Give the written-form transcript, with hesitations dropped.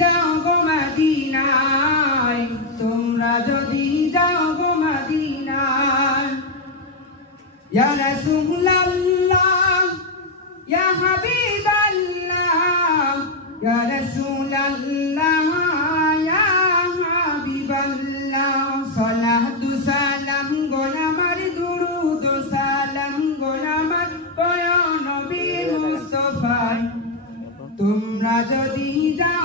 যাও গো মদিনায়, তোমরা যদি যাও গো মদিনায়, ইয়া রাসূলুল্লাহ ইয়া হাবিবাল্লাহ, ইয়া রাসূলুল্লাহ ইয়া হাবিবাল্লাহ, সালাতু সালাম গো আমার, দুরুদ সালাম গো আমার প্রিয় নবী মুস্তাফা। তোমরা যদি যাও